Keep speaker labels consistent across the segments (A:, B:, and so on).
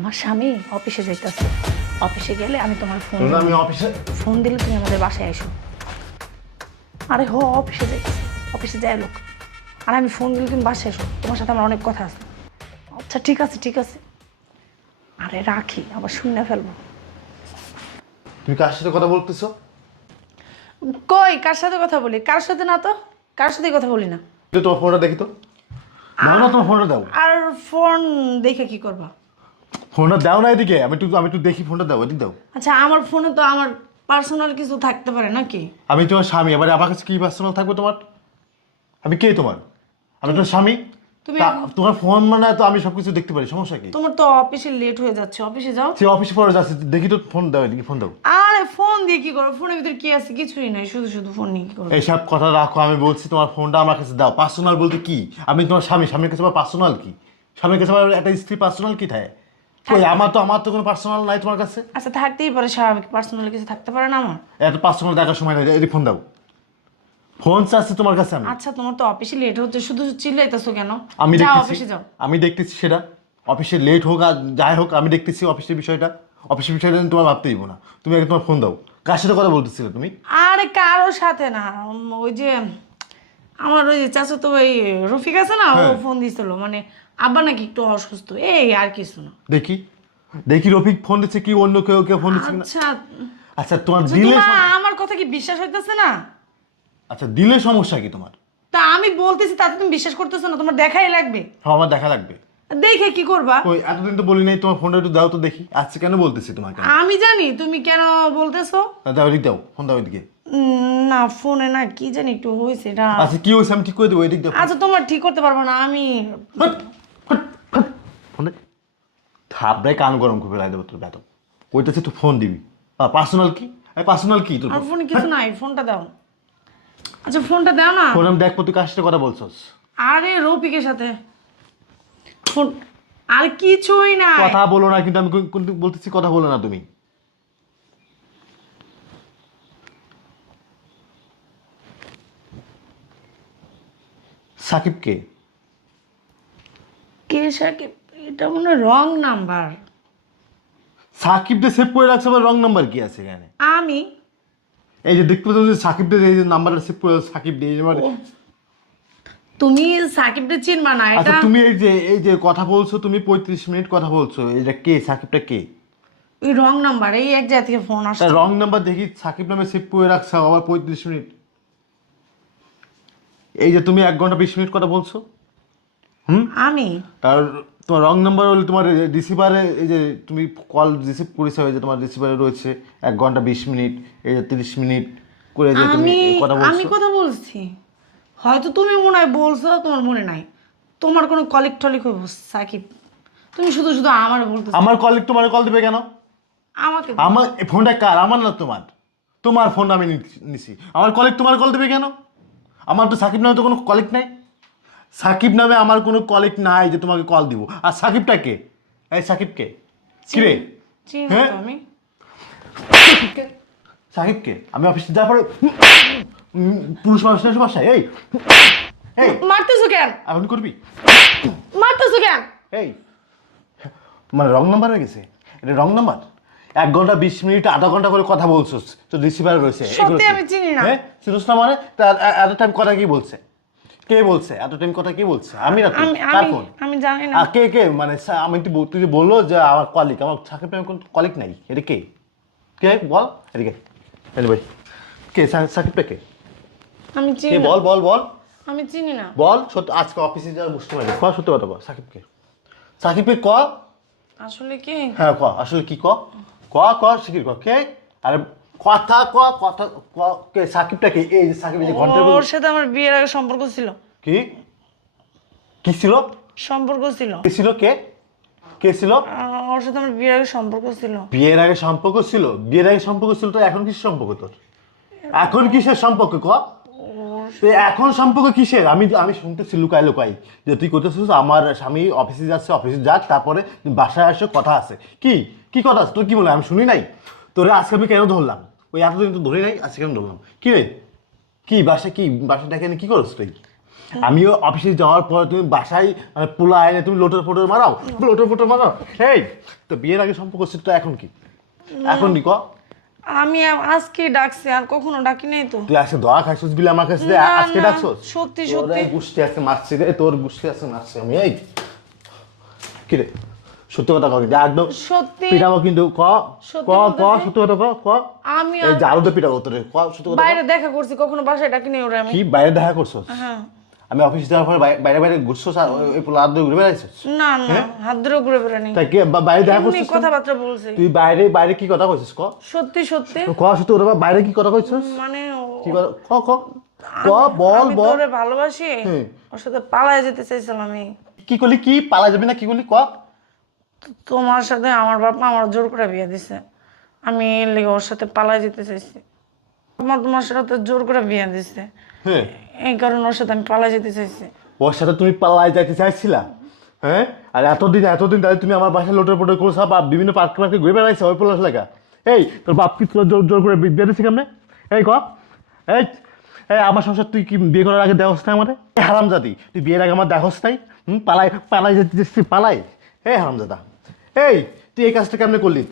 A: আমার স্বামী অফিসে যাইতেছে অফিসে গেলে আমি তোমার ফোন
B: আমি অফিসে
A: ফোন দিলে তুমি আমাদের বাসায় এসো। আরে হো অফিসে যাইতেছে। অফিসে যাই লোক। আর আমি ফোন দিলে তুমি বাসায় এসো। তোমার সাথে আমার অনেক কথা আছে। আচ্ছা ঠিক আছে ঠিক আছে। আরে রাখি আবার শুনে ফেলব।
B: তুমি কার সাথে কথা বলতেছো?
A: কই কার সাথে কথা বলি? কার সাথে না তো? কার সাথে কথা বলি না।
B: তোমার ফোনটা দেখি তো। না তোমার ফোনটা দাও।
A: আর ফোন দেখে কি করবা?
B: ফোনটা দাও না এদিকে আমি একটু আমি একটু দেখি ফোনটা দাও এদিক দাও।
A: আচ্ছা আমার ফোনে তো আমার পার্সোনাল কিছু থাকতে পারে নাকি?
B: আমি তোমার স্বামী এবারে আমার কাছে কি পার্সোনাল থাকবে তোমার? আমি কে তোমার? আমি তোমার স্বামী?
A: তুমি
B: তা- তোমার ফোন মানে তো আমি সবকিছু দেখতে পারি সমস্যা কি?
A: তোমার তো অফিসে লেট হয়ে যাচ্ছে অফিসে যাও।
B: সে অফিসে পরে যাচ্ছে দেখি তো ফোন দাও এদিকে ফোন দাও।
A: আরে ফোন দিয়ে কি করো ফোনের ভিতরে কি আছে? কিছুই নাই শুধু শুধু ফোন নিয়ে কি করো
B: এইসব কথা রাখো আমি বলছি তোমার ফোনটা আমার কাছে দাও। পার্সোনাল বলতে কি? আমি তোমার স্বামী স্বামীর কাছে আমার পার্সোনাল কি? স্বামীর কাছে আমার একটা স্ত্রী পার্সোনাল কি থাকে? কই আমার তো আমার তো কোনো পার্সোনাল নাই তোমার কাছে?
A: আচ্ছা থাকতেই পারে স্বাভাবিক। পার্সোনাল কিছু থাকতে পারে না আমার?
B: এত পার্সোনাল দেখার সময় নেই। এদিকে ফোন দাও। ফোন চাচ্ছি তোমার কাছে আমি।
A: আচ্ছা তোমার তো অফিসে লেট হচ্ছে শুধু চিল্লাইতেছো কেন?
B: আমি
A: যাও অফিসে যাও।
B: আমি দেখতেছি সেটা। অফিসে লেট হোক আর যাই হোক আমি দেখতেছি অফিসের বিষয়টা। অফিসের বিষয়টা তোমার ভাবতে দিব না। তুমি আগে তোমার ফোন দাও। কার সাথে কথা বলতেছিলে তুমি?
A: আরে কারোর সাথে না। ওই যে আমার ওই চাচা তো ওই রফিক আছে না ও
B: হ্যাঁ।
A: ফোন দিছিল। মানে আব্বা নাকি একটু অসুস্থ এই আর কিছু না।
B: দেখি দেখি রফিক ফোন দিচ্ছে কি অন্য কেউ কেউ ফোন দিচ্ছে
A: আচ্ছা
B: আচ্ছা তোমার দিলে সম-
A: আমার কথা কি বিশ্বাস হইতেছে না?
B: আচ্ছা দিলে সমস্যা কি তোমার?
A: তা আমি বলতেছি তাতে তুমি বিশ্বাস করতেছো না তোমার দেখাই লাগবে।
B: হ্যাঁ, আমার দেখা লাগবে।
A: দেখে কি করবা?
B: ওই এতদিন তো বলি নাই তোমার ফোনটা একটু দাও তো দেখি। আজকে কেন বলতেছি তোমাকে?
A: আমি জানি তুমি কেন বলতেছো?
B: দাও এদিক দাও ফোন দাও এদিকে।
A: উম, না ফোনে না কি জানি একটু হয়েছে এটা।
B: আচ্ছা কি হয়েছে আমি ঠিক করে দেবো এদিক দাও।
A: আচ্ছা তোমার ঠিক করতে পারব না আমি
B: ফোনে থাপড়ায় কান গরম করে ফেলাই দেবো তোর বেতন তুই ফোন দিবি। পার্সোনাল কি? পার্সোনাল কি তোর
A: আর ফোনে কিছু নাই ফোনটা দাও। আচ্ছা ফোনটা দাও না।
B: ফোন দেখব তুই কার সাথে কথা বলছস।
A: আরে রৌপিকের সাথে। ফোন আর কিছুই না
B: কথা বলো না কিন্তু আমি কোন- কোন- বলতেছি কথা বলো না তুমি। সাকিব কে?
A: কে সাকিব? এটা মনে রং নাম্বার
B: সাকিব দিয়ে সেভ করে রাখছে আবার রং নাম্বার কি আছে এখানে?
A: আমি?
B: এই যে দেখতে পাচ্ছ যে সাকিব দিয়ে এই যে নাম্বারটা সেভ করে সাকিব দিয়ে যে
A: তুমি সাকিবটা চিনবা না
B: আচ্ছা
A: এটা
B: তুমি এই যে এই যে কথা বলছো তুমি পঁয়ত্রিশ মিনিট কথা বলছো এটা কে সাকিবটা কে?
A: ওই রং নাম্বার এই এক জায়গা থেকে ফোন আসছে।
B: রং নাম্বার দেখি সাকিব নামে সেভ করে রাখছো আবার পঁয়ত্রিশ মিনিট। এই যে তুমি এক ঘণ্টা বিশ মিনিট কথা বলছো? হুম?
A: আমি?
B: আর তোমার রং নাম্বার হলে তোমার রিসিভারে এই যে তুমি কল রিসিভ করেছ যে তোমার রিসিভারে রয়েছে এক ঘণ্টা বিশ মিনিট এই যে তিরিশ মিনিট করে যে তুমি
A: আমি
B: কথা
A: আমি কথা বলছি। হয়তো তুমি মনে হয় বলছো তোমার মনে নাই। তোমার কোনো কলিক টলিক হইব সাকিব। তুমি শুধু শুধু আমার বলতেছো।
B: আমার কলিক তোমার কল দিবে কেন?
A: আমাকে
B: আমার ফোনটা কার? আমার না তোমার? তোমার ফোন আমি নিছি। আমার কলিক তোমার কল দেবে কেন? আমার তো সাকিব নামে তো কোনো কলিক নাই। সাকিব নামে আমার কোনো কলিগ নাই যে তোমাকে কল দিব। আর সাকিবটা কে? এই সাকিব কে? কি রে?
A: চিনি
B: হ্যাঁ?
A: আমি।
B: সাকিব কে? আমি অফিসে যাওয়ার পরে পুরুষ মানুষ না বাসায় এই এই।
A: মারতেছো কেন?
B: এখন করবি?
A: মারতেছো কেন?
B: এই মানে রং নাম্বার হয়ে গেছে। এটা রং নাম্বার এক ঘণ্টা বিশ মিনিট আধা ঘণ্টা করে কথা বলছোস। তো রিসিভার রয়েছে
A: সত্যি আমি চিনি না।
B: হ্যাঁ? চিনিস না মানে? তার এত টাইম কথা কি বলছে? কে বলছে? এত টাইম কথা কি বলছে? আমি না?
A: আমি
B: কার
A: আমি
B: ফোন
A: আমি জানি না।
B: আর কে কে? মানে সা- আমি তুই বল- তুই যে বলল যে আমার কলিগ আমার সাকিব নামে কোনো কলিগ নাই এটা কে? কে? বল এদিকে। এদিকে ভাই কে সা- সাকিবটা কে?
A: আমি চিনি না।
B: বল বল বল।
A: আমি চিনি না।
B: বল সত্যি আজকে অফিসে যাওয়ার বুঝতে পারি ক সত্যি কথা বল সাকিবকে। সাকিবকে ক?
A: আসলে কি?
B: হ্যাঁ ক। আসলে কি ক? ক ক শিখির ক। কে? আরে কথা ক কথা ক কে সাকিবটা কে? এই যে সাকিব এই যে ঘণ্টার
A: ওর সাথে আমার বিয়ের আগে সম্পর্ক ছিল।
B: কি? কি ছিল?
A: সম্পর্ক ছিল।
B: কে ছিল কে? কে ছিল?
A: আহ, ওর সাথে আমার বিয়ের আগে সম্পর্ক ছিল।
B: বিয়ের আগে সম্পর্ক ছিল? বিয়ের আগে সম্পর্ক ছিল তো এখন কিসের সম্পর্ক তোর? এখন কিসের সম্পর্ক ক তো এখন সম্পর্ক কিসের? আমি আমি শুনতেছি লুকাই লুকাই। যে তুই করতেছিস আমার স্বামী অফিসে যাচ্ছে অফিসে যাক তারপরে বাসায় আসে কথা আছে। কি? কি কথা আছে? তোর কি বলে আমি শুনি নাই। তোরে আজকে আমি কেন ধরলাম? ওই এতদিন তো ধরি নাই আজকে কেন ধরলাম। কি রে? কি বাসা কি বাসা ডেকে এনে কি করছ তুই? আমিও অফিসে যাওয়ার পর তুমি বাসায় মানে পোলা এনে তুমি লোটোর ফোটোর মারাও লোটোর ফোটোর মারাও। এই তো বিয়ের আগে সম্পর্ক ছিল তো এখন কি? এখন কি ক?
A: আমি আ- আজকেই ডাকছি আর কখনো ডাকি নাই তো।
B: তুই আজকে দোয়া খাইছিস বলে আমার কাছে আজকে ডাকছস?
A: সত্যি, সত্যি।
B: গুষ্টি আজকে মারছি রে তোর গুষ্টি আজকে মারছি আমি এই। কি রে? সত্যি কথা কবি একদম
A: সত্যি
B: পিটাবো কিন্তু ক ক ক সত্যি কথা ক ক।
A: আমি
B: এই
A: আর
B: জালুতে পিটাবো তোরে ক সত্যি কথা
A: বাইরে দেখা করছি কখনো বাসায় ডাকি নাই ওরা আমি।
B: কি বাইরে দেখা করছস
A: হ্যাঁ।
B: আমি অফিস যাওয়ার পরে বাইরে বাইরে ঘুরছস আর ওই- পোলা হাত ধরে ঘুরে বেড়াইছিস
A: না না হাত ধরে ঘুরে বেড়ানি
B: তাই কি বাইরে দেখা করছিস?
A: কথাবার্তা বলছি।
B: তুই বাইরে বাইরে কি কথা কইছিস ক?
A: সত্যি সত্যি।
B: ক সত্যি কথা বাইরে কি কথা কইছিস?
A: মানে
B: কি কথা? ক ক। ক বল
A: আমি
B: বল
A: তোরে ভালোবাসি। ওর সাথে পালায় যেতে চাইছিলাম আমি।
B: কি করলি কি? পালা যাবি না কি করলি ক?
A: তোমার সাথে আমার বাপ মা আমার জোর করে বিয়ে দিছে। আমি লেগে ওর সাথে পালায় যেতে চাইছি। আমার তোমার সাথে জোর করে বিয়ে দিছে।
B: হ্যাঁ।
A: এই কারণে ওর সাথে আমি পালায় যেতে চাইছি।
B: ওর সাথে তুমি পাল্লায় যাইতে চাইছিলা? হ্যাঁ? আর এতদিন এতদিন তাহলে তুমি আমার বাসায় লোটের পোটের করছ বা বিভিন্ন পার্কে পার্কে ঘুরে বেড়াইছো ওই পোলাস লেখা এই তোর বাপ কি তোর জোর জোর করে বিয়ে দিচ্ছে কেমনে? এই ক। এই এই আমার সংসার তুই কি বিয়ে করার আগে দেখোস না আমারে? হারামজাদি তুই বিয়ের আগে আমার দেখোস নাই? হুম পালাই পালাই যেতে যেতে পালাই। এই হারামজাদা। এই তুই এই কাজটা কেমনে করলি?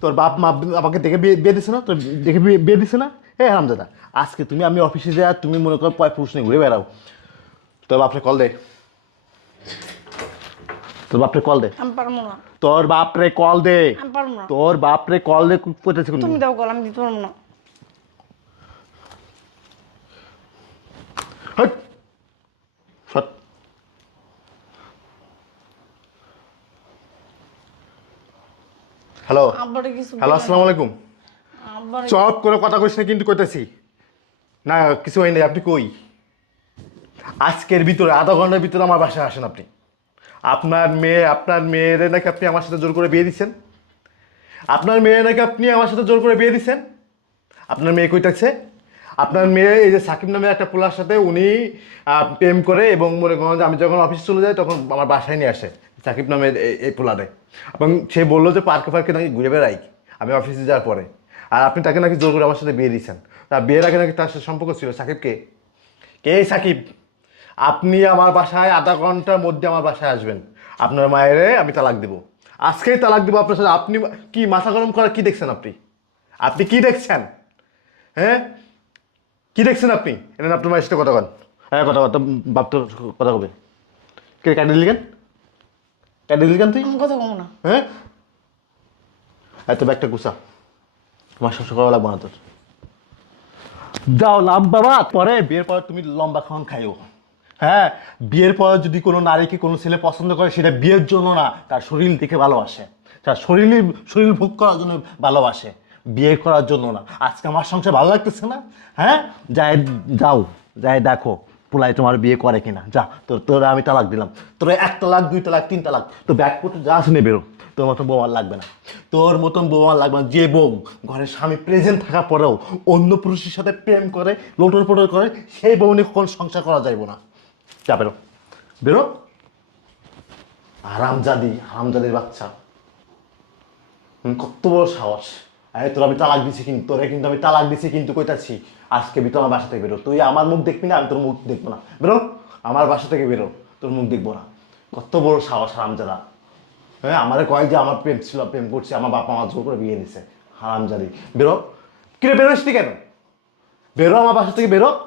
B: তোর বাপ মা আমাকে দেখে বিয়ে বিয়ে দিছে না? তোর দেখে বিয়ে বিয়ে দিছে না? এই হারামজাদা আজকে তুমি আমি অফিসে আর তুমি মনে করো পয় পুরুষ নিয়ে ঘুরে বেড়াও। তোর বাপরে কল দে। তোর বাপরে কল দে।
A: আমি পারব না।
B: তোর বাপরে কল দে।
A: আমি পারব না।
B: তোর বাপরে কল দে কোথায়
A: তুমি দাও কল আমি দিতে পারব না।
B: হট। হ্যালো হ্যালো আসসালামু আলাইকুম চপ করে কথা কইস না কিন্তু কইতাছি। না কিছু হয় নাই আপনি কই? আজকের ভিতরে আধা ঘণ্টার ভিতরে আমার বাসায় আসেন আপনি। আপনার মেয়ে আপনার মেয়েরে নাকি আপনি আমার সাথে জোর করে বিয়ে দিচ্ছেন আপনার মেয়ে নাকি আপনি আমার সাথে জোর করে বিয়ে দিচ্ছেন আপনার মেয়ে কইতাছে আপনার মেয়ে এই যে সাকিব নামে একটা পোলার সাথে উনি প্রেম করে এবং মনে করেন যে আমি যখন অফিস চলে যাই তখন আমার বাসায় নিয়ে আসে। সাকিব নামে এই- পোলারে এবং সে বলল যে পার্কে পার্কে নাকি ঘুরে বেড়াই। আমি অফিসে যাওয়ার পরে। আর আপনি তাকে নাকি জোর করে আমার সাথে বিয়ে দিয়েছেন। তা বিয়ের আগে নাকি তার সাথে সম্পর্ক ছিল? সাকিবকে কে? সাকিব? আপনি আমার বাসায় আধা ঘণ্টার মধ্যে আমার বাসায় আসবেন। আপনার মায়েরে আমি তালাক দেবো। আজকেই তালাক দেবো আপনার সাথে। আপনি কি মাথা গরম করা কি দেখছেন আপনি? আপনি কি দেখছেন? হ্যাঁ? কি দেখছেন আপনি? এটা আপনার মায়ের সাথে কথা কন হ্যাঁ কথা কথা বাপ তোর কথা কবে? কে কাটি দিলি কেন? কাটি দিলি কেন তুই
A: কথা কমো না।
B: হ্যাঁ? এত ব্যাগটা গুছা। আমার শ্বশুর করা লাগবে না তোর। যাও লাভ বাবা পরে বিয়ের পর তুমি লম্বা খাওয়ান খাইও। হ্যাঁ? বিয়ের পর যদি কোনো নারীকে কোনো ছেলে পছন্দ করে সেটা বিয়ের জন্য না তার শরীর দেখে ভালোবাসে। তার শরীর শরীর ভোগ করার জন্য ভালোবাসে। বিয়ে করার জন্য না। আজকে আমার সংসার ভালো লাগতেছে না? হ্যাঁ? যাই যাও। যাই দেখো। পুলাই তোমার বিয়ে করে কিনা? যা, তোর তোর আমি তালাক দিলাম। তোর এক তালাক, দুই তালাক, তিন তালাক। তো ব্যাগ করতে যা শুনে বেরো। তোর মতন বউ আর লাগবে না। তোর মতন বউ আর লাগবে না। যে বউ ঘরের স্বামী প্রেজেন্ট থাকার পরেও অন্য পুরুষের সাথে প্রেম করে, লোটর পোটর করে, সেই বউ নিয়ে কখন সংসার করা যাইব না। যা, বেরো। বেরো? হারামজাদি, হারামজাদির বাচ্চা। কত বড় সাহস। আরে, তোর আমি তালাক দিছি কিন্তু, তোরে কিন্তু আমি তালাক দিছি কিন্তু কইতাছি। আজকে বি আমার বাসা থেকে বেরো। তুই আমার মুখ দেখবি না, আমি তোর মুখ দেখব না। বেরো, আমার বাসা থেকে বেরো, তোর মুখ দেখব না। কত বড় সাহস হারামজাদা। হ্যাঁ আমার কয়েক যে আমার প্রেম ছিল, প্রেম করছে, আমার বাপা আমার জোর করে বিয়ে দিছে। হারামজাদি। বেরো। কিরে, বেরোস কেন? বেরো আমার বাসা থেকে, বেরো।